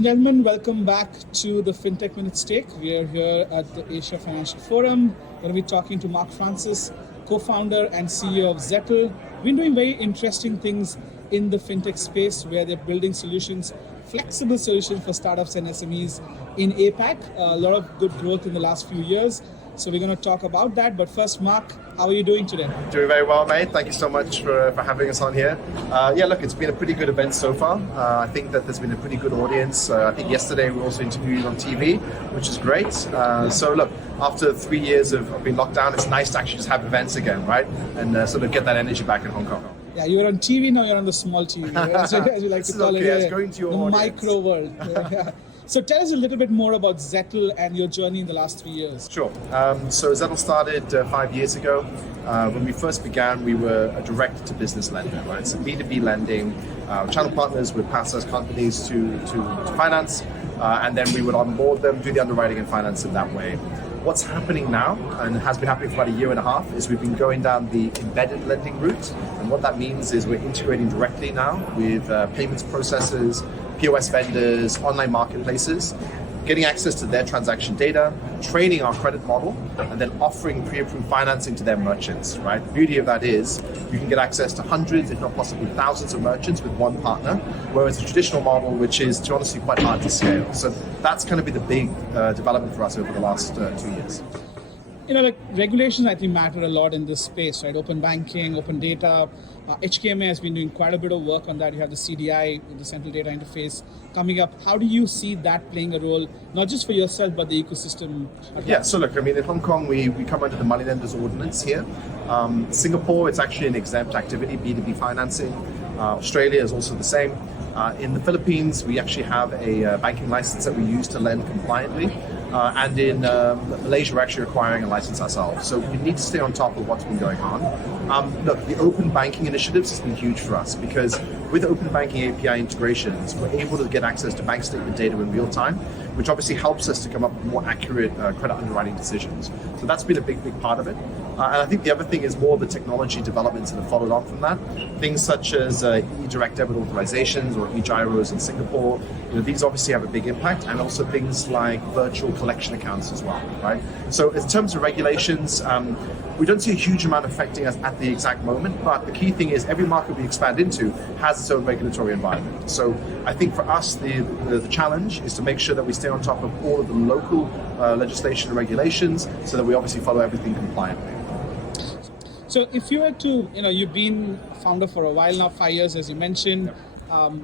and gentlemen, welcome back to the Fintech Minutes Take. We are here at the Asia Financial Forum. We're going to be talking to Mark Francis, co-founder and CEO of Zetl. Been doing very interesting things in the fintech space where they're building solutions, flexible solutions for startups and SMEs in APAC. A lot of good growth in the last few years. So we're going to talk about that. But first, Mark, how are you doing today? Doing very well, mate. Thank you so much for having us on here. Look, it's been a pretty good event so far. I think that there's been a pretty good audience. I think yesterday we also interviewed on TV, which is great. So look, after 3 years of being locked down, it's nice to actually just have events again, right? And sort of get that energy back in Hong Kong. Yeah, you were on TV, now you're on the small TV, as you like to call it. It's going to your the audience. Micro world. Yeah. So tell us a little bit more about Zetl and your journey in the last 3 years. Sure. So Zetl started 5 years ago. When we first began, we were a direct-to-business lender, right? So B2B lending. Channel partners would pass us companies to finance, and then we would onboard them, do the underwriting and finance in that way. What's happening now, and has been happening for about 1.5 years, is we've been going down the embedded lending route. And what that means is we're integrating directly now with payments processors, POS vendors, online marketplaces, getting access to their transaction data, training our credit model, and then offering pre-approved financing to their merchants, right? The beauty of that is you can get access to hundreds, if not possibly thousands of merchants with one partner, whereas a traditional model, which is, to honestly, quite hard to scale. So that's going to be the big development for us over the last 2 years. You know, like regulations, I think, matter a lot in this space, right? Open banking, open data. HKMA has been doing quite a bit of work on that. You have the CDI, the Central Data Interface, coming up. How do you see that playing a role, not just for yourself, but the ecosystem? Yeah, so look, I mean, in Hong Kong, we come under the moneylenders ordinance here. Singapore, it's actually an exempt activity, B2B financing. Australia is also the same. In the Philippines, we actually have a banking license that we use to lend compliantly. And in Malaysia, we're actually acquiring a license ourselves. So we need to stay on top of what's been going on. Look, the open banking initiatives has been huge for us because with open banking API integrations, we're able to get access to bank statement data in real time, which obviously helps us to come up with more accurate credit underwriting decisions. So that's been a big part of it. And I think the other thing is more the technology developments that have followed on from that. Things such as e-direct debit authorizations or e-gyros in Singapore. You know, these obviously have a big impact, and also things like virtual collection accounts as well, right? So in terms of regulations, we don't see a huge amount affecting us at the exact moment, but the key thing is every market we expand into has its own regulatory environment. So I think for us, the challenge is to make sure that we stay on top of all of the local legislation and regulations so that we obviously follow everything compliantly. So if you were to, you've been founder for a while now, 5 years, as you mentioned,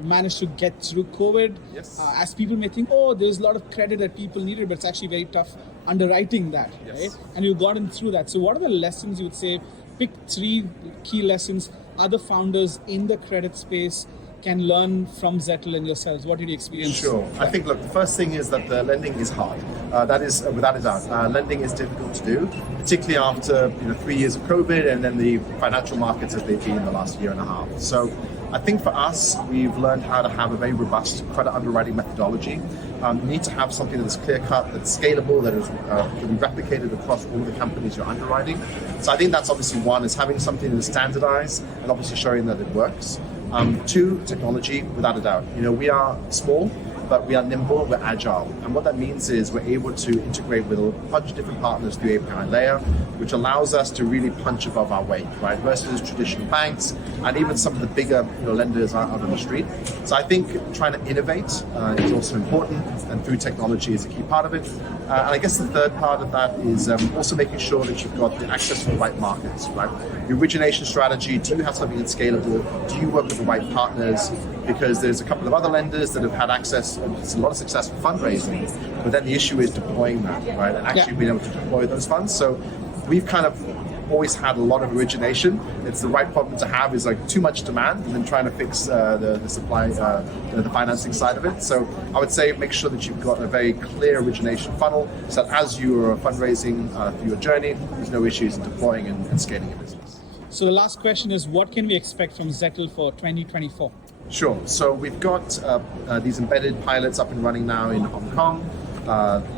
managed to get through COVID. Yes. As people may think, there's a lot of credit that people needed, but it's actually very tough underwriting that, yes. Right? And you've gotten through that. So what are the lessons you would say, pick 3 key lessons other founders in the credit space can learn from Zetl and yourselves? What did you experience? Sure. I think, look, the first thing is that the lending is hard. That is without a doubt. Lending is difficult to do, particularly after 3 years of COVID and then the financial markets as they've been in the last 1.5 years. So I think for us, we've learned how to have a very robust credit underwriting methodology. You need to have something that is clear-cut, that's scalable, that can be replicated across all of the companies you're underwriting. So I think that's obviously one, is having something that is standardized and obviously showing that it works. 2, technology, without a doubt. We are small, but we are nimble, we're agile. And what that means is we're able to integrate with a bunch of different partners through API layer, which allows us to really punch above our weight, right? Versus traditional banks and even some of the bigger lenders out on the street. So I think trying to innovate is also important, and through technology is a key part of it. And I guess the third part of that is also making sure that you've got the access to the right markets, right? The origination strategy, do you have something that's scalable? Do you work with the right partners? Because there's a couple of other lenders that have had access, it's a lot of success with fundraising, but then the issue is deploying that, right? And actually being able to deploy those funds. So we've kind of always had a lot of origination. It's the right problem to have, is like too much demand and then trying to fix the supply, the financing side of it. So I would say make sure that you've got a very clear origination funnel so that as you are fundraising through your journey, there's no issues in deploying and scaling your business. So the last question is, what can we expect from Zetl for 2024? Sure. So we've got these embedded pilots up and running now in Hong Kong,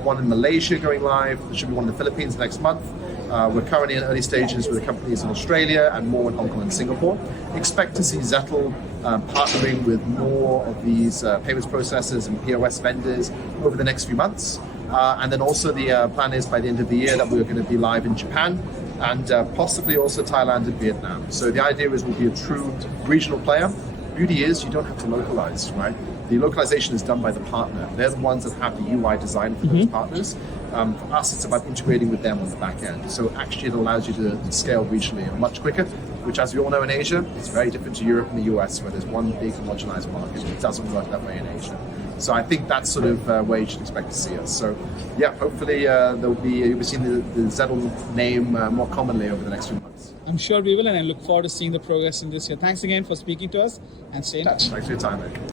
one in Malaysia going live. There should be one in the Philippines next month. We're currently in early stages with the companies in Australia and more in Hong Kong and Singapore. Expect to see Zetl partnering with more of these payments processors and POS vendors over the next few months. And then also the plan is by the end of the year that we're going to be live in Japan and possibly also Thailand and Vietnam. So the idea is we'll be a true regional player. Beauty is you don't have to localize, right? The localization is done by the partner. They're the ones that have the UI design for those partners. For us, it's about integrating with them on the back end. So actually it allows you to scale regionally much quicker, which as we all know in Asia, it's very different to Europe and the US where there's one big homogenized market. It doesn't work that way in Asia. So I think that's sort of where you should expect to see us. So yeah, hopefully you'll be seeing the Zetl name more commonly over the next few months. I'm sure we will, and I look forward to seeing the progress in this year. Thanks again for speaking to us, and stay in touch. Thanks for your time, mate.